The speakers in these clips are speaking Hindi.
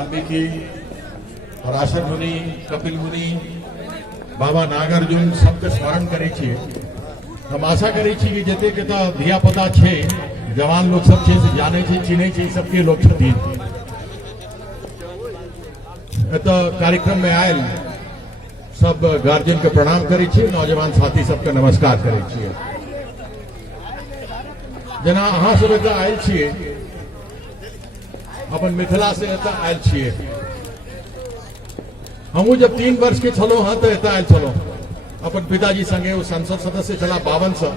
वाल्मीकि, पराशर मुनि, कपिल मुनि, बाबा नागार्जुन सबके स्मरण करे छिए। हम आशा करे छी कि जते के धिया पुता छे, जवान लोग सब छे से जाने छे, चिन्हे छे, सबके लोग छथिन। कार्यक्रम में आयल सब गार्जियन के प्रणाम करे छिए, नौजवान साथी सबके नमस्कार करे छिए। जेना अहाँ सब एतऽ आयल छिए, अपन मिथिला से एतऽ आयल छिए। हमहूँ जब 3 वर्ष के छलहुँ हँ तऽ एतऽ आयल छलहुँ अपन पिताजी संगे। ओ संसद सदस्य छला 52 से,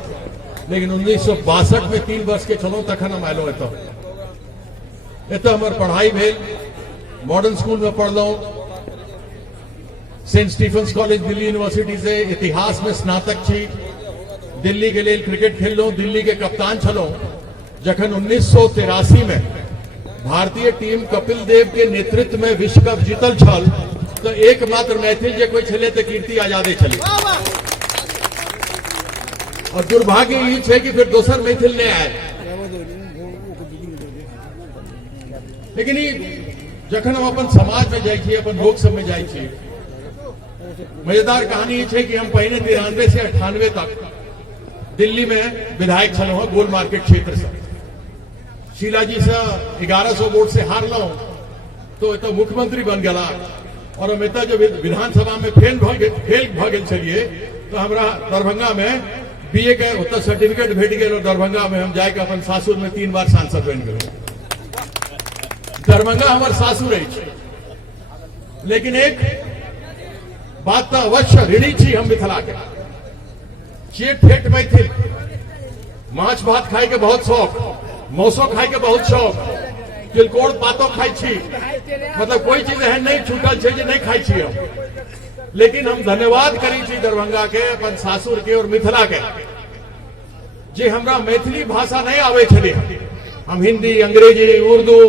लेकिन 1962 में 3 वर्ष के छलहुँ तखन हम आयलहुँ एतऽ हमर पढ़ाई भेल। मॉडर्न स्कूल में पढ़लहुँ, Saint Stephen's College Delhi University से इतिहास में स्नातक छी। दिल्ली के लिए क्रिकेट खेललहुँ, दिल्ली के कप्तान छलहुँ। जखन 1983 में भारतीय टीम कपिल देव के नेतृत्व में विश्व कप जीतल छल तो एकमात्र मैथिल जे कोई छले तो कीर्ति आजादे छले। और दुर्भाग्य ई छे कि फिर दोसर मैथिल नहीं आए। लेकिन जखन हम अपन समाज में जाए छिए, अपन लोक सब में जाए छिए, मजेदार कहानी ये है कि हम पहले 93 से 98 तक दिल्ली में विधायक छलहुँ हँ, गोल मार्केट क्षेत्र से। शीलाजी से 1100 वोट से हारलहुँ तो एतऽ मुख्यमंत्री बन गया। और हम एतऽ जब विधानसभा में फेल भ गेल छलिए तो हमरा दरभंगा में बीए के ओतऽ सर्टिफिकेट भेट गेल। और दरभंगा में हम जाके अपन सासुर में 3 बार सांसद बन गए। दरभंगा हमार सासुर है। लेकिन एक बात तो अवश्य ऋणी छी हम मिथिला के। चेट ठेठ मैथिल, माछ भात खाए के बहुत शौक, मौसो खाए के बहुत शौक, तिलकोर पातो खाई छी। मतलब कोई चीज एहन नहीं छूटल छे जे नहीं खाई छी हम। लेकिन हम धन्यवाद करी छी दरभंगा के, अपन सासुर के और मिथिला के, जे हमरा मैथिली भाषा नहीं आवे छले। हम हिंदी, अंग्रेजी, उर्दू,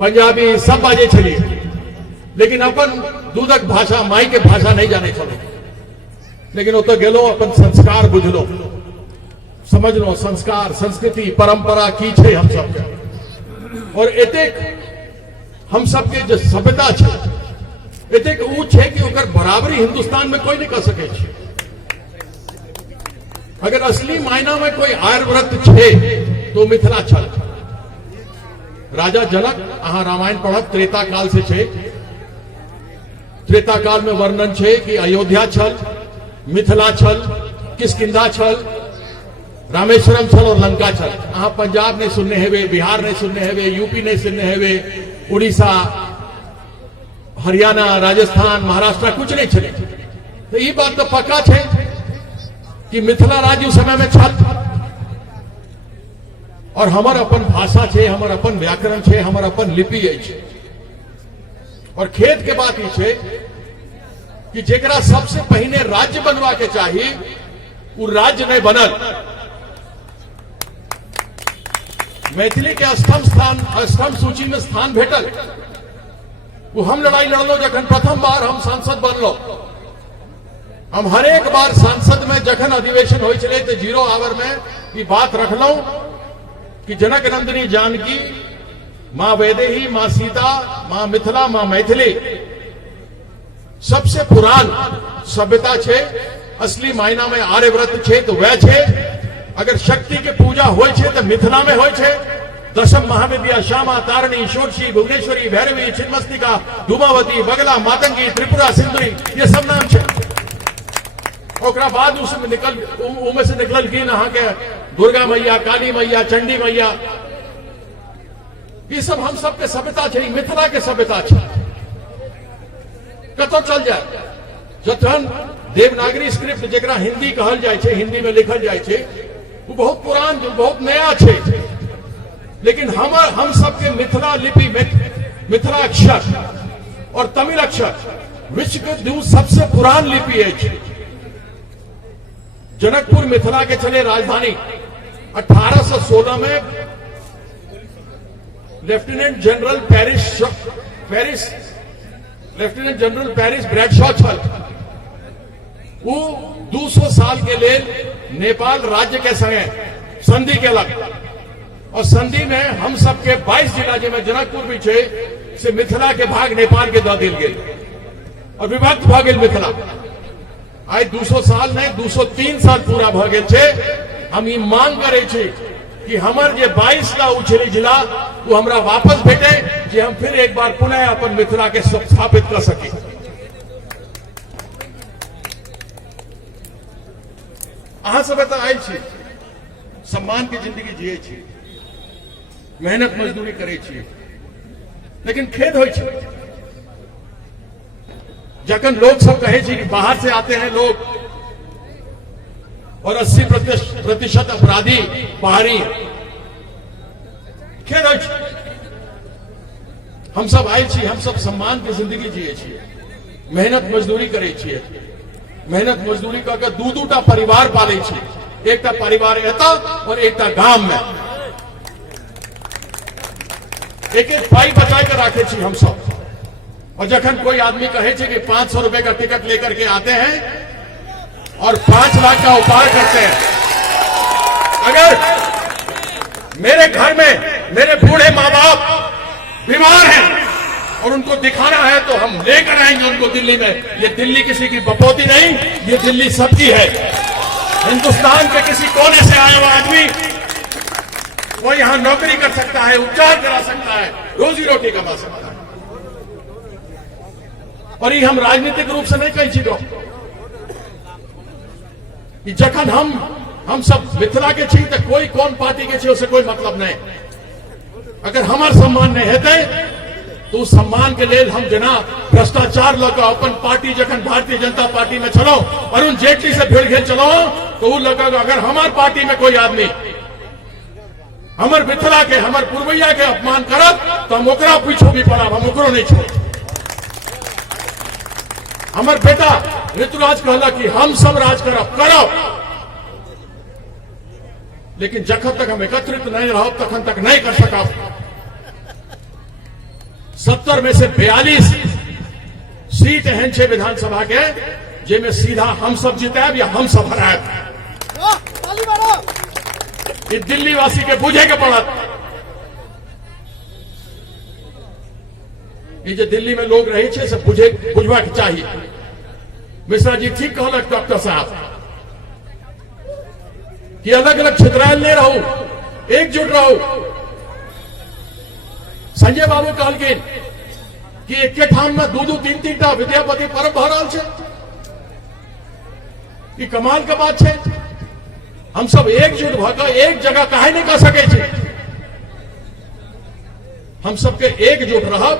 पंजाबी सब बाजे छलिए, लेकिन अपन दूधक भाषा, माई के भाषा नहीं जाने छले। लेकिन ओतऽ गेलो, अपन संस्कार बुझलो, समझलो संस्कार, संस्कृति, परंपरा की छे हम सबके। और एतेक हम सबके जो सभ्यता छे, एतेक ऊंच है कि ओकर बराबरी हिंदुस्तान में कोई नहीं कर सके छे। अगर असली मायना में कोई आर्यव्रत छे तो मिथिला छल। राजा जनक, अहाँ रामायण पढ़ब, त्रेता काल से छे। त्रेता काल में वर्णन छे कि अयोध्या छल, मिथिला छल, किष्किंधा छल, रामेश्वरम छल और लंका छल। अहाँ पंजाब नहीं सुनने हेवे, बिहार नहीं सुनने हेवे, यूपी नहीं सुनने हेवे, उड़ीसा, हरियाणा, राजस्थान, महाराष्ट्र कुछ नहीं छले। तो ये बात तो पक्का छे कि मिथिला राज्य उस समय में छल। और हमर अपन भाषा छे, हमर अपन व्याकरण छे, हमर अपन लिपि है। और खेत के बात ये छे कि जेकरा सबसे पहले राज्य बनवा के चाहिए वो राज्य नहीं बनल। मैथिली के अष्टम सूची में स्थान भेटल। वो हम लड़ाई लड़लो जखन प्रथम बार हम सांसद बनलो। हम हर एक बार सांसद में जखन अधिवेशन हो चले तो 0 आवर में ये बात रखलो कि जनक नंदिनी जानकी, मां वैदेही, मां सीता, मां मिथिला, मां मैथिली सबसे पुरान सभ्यता छे। असली मायना में आर्यव्रत छे तो वह छे। अगर शक्ति के पूजा होय छे तो मिथिला में होय छे। दशम महाविद्या, श्यामा, तारणी, षोडशी, भुवनेश्वरी, भैरवी, छिन्नमस्तिका, धूमावती, बगला, मातंगी, त्रिपुरा, सिंधुरी, ये सब नाम छे। ओकरा बाद उसमें से निकल की अहाँ के दुर्गा मैया, काली मैया, चंडी मैया, ये सब हम सबके सभ्यता छे, मिथिला के सभ्यता छे। कतो चल जाए जखन देवनागरी स्क्रिप्ट जेकरा हिंदी कहल जाए छे, हिंदी में लिखल जाए छे, वो बहुत पुरान, बहुत नया छे। लेकिन हम सबके मिथिला लिपि, मिथिला अक्षर और तमिल अक्षर विश्व के 2 सबसे पुरान लिपि है। जनकपुर मिथिला के चले राजधानी। 1816 में लेफ्टिनेंट जनरल पेरिस ब्रैडशॉ छल। वो 200 साल के लिए नेपाल राज्य के संगे संधि के लग। और संधि में हम सबके 22 जिला जिनमें जनकपुर भी छे, से मिथिला के भाग नेपाल के दऽ देल गेल और विभक्त भऽ गेल मिथिला। आई 200 साल नहीं 203 साल पूरा भऽ गेल छै। हम ई मांग करै छी कि हमर जे 22टा उछरी जिला वो हमरा वापस भेटे, कि हम फिर एक बार पुनः अपन मिथिला के स्थापित कर सकी। अहाँ सब एतऽ आयल छी, सम्मान की जिंदगी जिये छी, मेहनत मजदूरी करे छी, लेकिन खेद होइ छै जखन लोग सब कहे छी कि बाहर से आते हैं लोग और 80% अपराधी बाहरी। खेद होइ छै। हम सब आयल छी, हम सब सम्मान की जिंदगी जिये छियै, मेहनत मजदूरी करे छियै, मेहनत मजदूरी करके दू-दूटा परिवार पाले छी, एकटा परिवार एतऽ और एकटा गांव में, एक पाई बचा के राखे छी हम सब। और जखन कोई आदमी कहे छी कि 500 रुपए का टिकट लेकर के आते हैं और 5 लाख का उपहार करते हैं, अगर मेरे घर में मेरे बूढ़े माँ बाप बीमार हैं और उनको दिखाना है तो हम लेकर आएंगे उनको दिल्ली में। ये दिल्ली किसी की बपोती नहीं, ये दिल्ली सबकी है। हिंदुस्तान के किसी कोने से आया हुआ आदमी वो यहां नौकरी कर सकता है, उपचार करा सकता है, रोजी रोटी कमा सकता है। और ये हम राजनीतिक रूप से नहीं कही छी कि जखन हम सब मिथिला के छी तो कोई कौन पार्टी के छी उससे कोई मतलब नहीं। अगर हमार सम्मान नहीं हेते तो उस सम्मान के लिए हम जना भ्रष्टाचार लगा अपन पार्टी जखन भारतीय जनता पार्टी में चलो, अरुण जेटली से भिड़ घेल चलो, तो वो लगा अगर हमार पार्टी में कोई आदमी हमर मिथिला के हमर पूर्वैया के अपमान करब तो हम ओकरा पीछू भी पड़ब, हम ओकरो नहीं छोड़। हमर बेटा ऋतुराज कहला कि हम सब राज करब, लेकिन जखन तक हम एकत्रित नहीं रहब तखन तक नहीं कर सकब। 70 में से 42 सीट एहन छै विधानसभा के जेमे सीधा हम सब जिताब या हम सब हराब। ये दिल्ली वासी के बुझे के पड़त। ये जो दिल्ली में लोग रहे छे से बुझवा के चाहिए। मिश्रा जी ठीक कहलक डॉक्टर साहब कि अलग अलग छितरायल नहीं रहो, एकजुट रहो। संजय बाबू कहलखिन कि एक ठाम में 2-2 3-3 विद्यापति पर्व भऽ रहल छै। ई कमाल के बात छै। हम सब एकजुट भऽ एक जगह काहे नहीं कर सके छी। हम सबके एकजुट रहब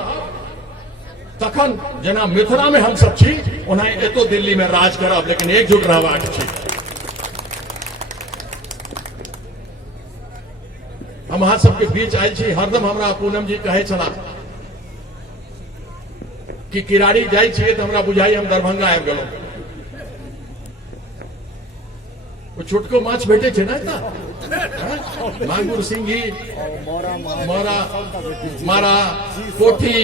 तखन जना मिथिला में हम सब छी ओना एतो दिल्ली में राज करब, लेकिन एकजुट रहबाक छी। हम अहाँ सबके बीच आयल छी। हरदम हमरा पूनम जी कहे छला कि किरारी जाइ छियै तो हमरा बुझाई हम दरभंगा आबि गेलहुं। वो छोटको माछ भेटे छे ना, मांगुर सिंघी मारा पोठी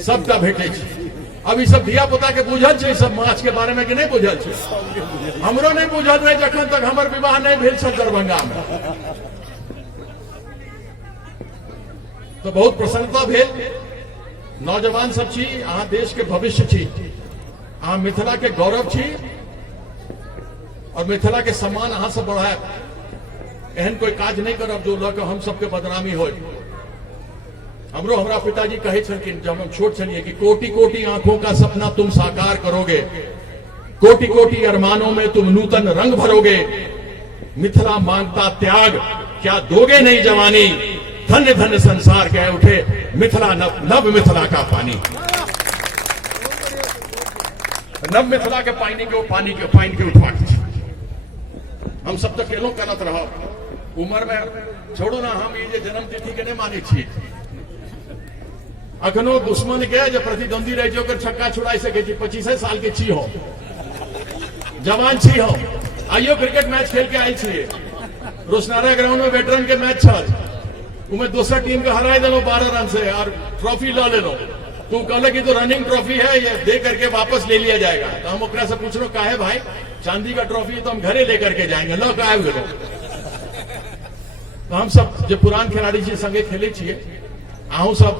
सबटा भेटे छे। अब ई सब धिया पुता के बुझल छे सब माछ के बारे में कि नहीं बुझल छे। हमरो नहीं बुझल रहे जखन तक हमर विवाह नहीं भेल छल दरभंगा में। तो बहुत प्रसन्नता भेल। नौजवान सब छी, अहाँ देश के भविष्य छी, अहाँ मिथिला के गौरव छी और मिथिला के सम्मान अहाँ से बढ़ाएब। एहन कोई काज नहीं करब जो लऽ कऽ हम सबके बदनामी हो। हमरो हमरा पिताजी कहे छलखिन जब हम छोट छलिए कि कोटि कोटि आंखों का सपना तुम साकार करोगे, कोटि कोटि अरमानों में तुम नूतन रंग भरोगे, मिथिला मांगता त्याग क्या दोगे नहीं जवानी, धन्य धन्य संसार कह उठे मिथिला नव मिथिला का पानी। नव मिथिला के पानी के उठवा के हम सब तक केलो करत रहो। उम्र में छोड़ो ना, हम ये जन्म तिथि के नहीं माने छी। अखनो दुश्मन के जो प्रतिद्वंदी रहे जो छक्का छुड़ाई सके 25 साल के छी हो, जवान छी हो। आइयो क्रिकेट मैच खेल के आयल छी। रोशनारा ग्राउंड में वेटरन के मैच छल, उमें दूसरा टीम को हरा दिलो 12 रन से और ट्रॉफी ला ले लो। तू कहल कि तो रनिंग ट्रॉफी है, ये दे करके वापस ले लिया जाएगा। तो हम ओकरा से पूछ लो काहे भाई, चांदी का ट्रॉफी है तो हम घरे लेकर के जाएंगे, लो का आबि गेलो। तो हम सब जो पुरान खिलाड़ी छी संगे खेले छिए, आहू सब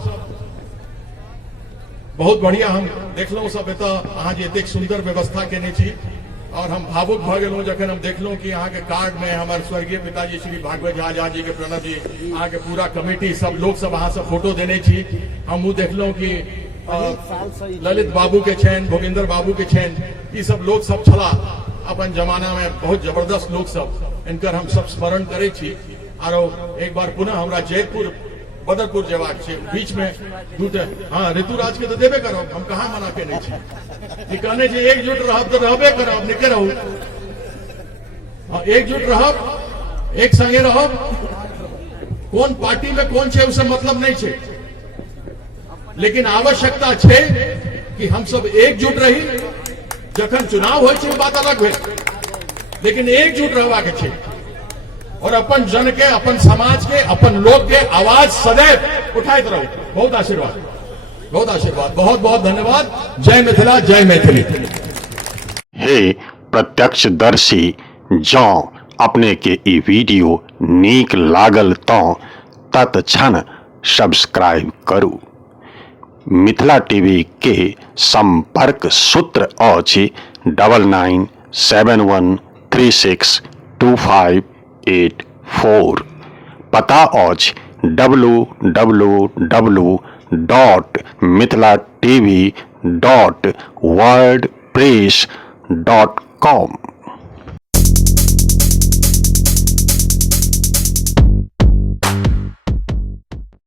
बहुत बढ़िया हम देखलहुँ सब एतऽ अहाँ जे एतेक सुंदर व्यवस्था केने छी और हम भावुक भऽ गेलहुँ जखन हम देखलहुँ कि अहाँके कार्ड में हमारे स्वर्गीय पिताजी श्री भागवत झा जी के प्रणव जी अहाँके पूरा कमेटी सब लोग सब अहाँ सब फोटो देने छी। हमहूँ देखलहुँ कि ललित बाबू के छनि, भोगेंद्र बाबू के छनि, ई सब लोग सब छला अपन जमाना में बहुत जबरदस्त लोग सब, इनकर हम सब स्मरण करे छी। और एक बार पुनः हमरा जयपुर बदरपुर जेबाक छै, बीच में दूटा हाँ ऋतुराज के तो देबे करब, हम कहाँ मना केने छी। कहने जे एकजुट रहब तो रहबे करब, निके रहू, एकजुट रहब, एक संगे रहब, कौन पार्टी में कौन छै उससे मतलब नहीं छै, लेकिन आवश्यकता छै कि हम सब एकजुट रही। जखन चुनाव हो छै बात अलग है, लेकिन एकजुट रहबाक छै और अपन जन के, अपन समाज के, अपन लोग के आवाज सदैव उठाइत रहू। बहुत आशीर्वाद, बहुत आशीर्वाद, बहुत बहुत धन्यवाद। जय मिथिला, जय मैथिली। हे प्रत्यक्षदर्शी, जँ अपने के ई वीडियो नीक लागल तऽ तत्क्षण सब्सक्राइब करू। मिथिला टीवी के संपर्क सूत्र अछि 9971362584। पता अछि www.mithilatv.wordpress.com।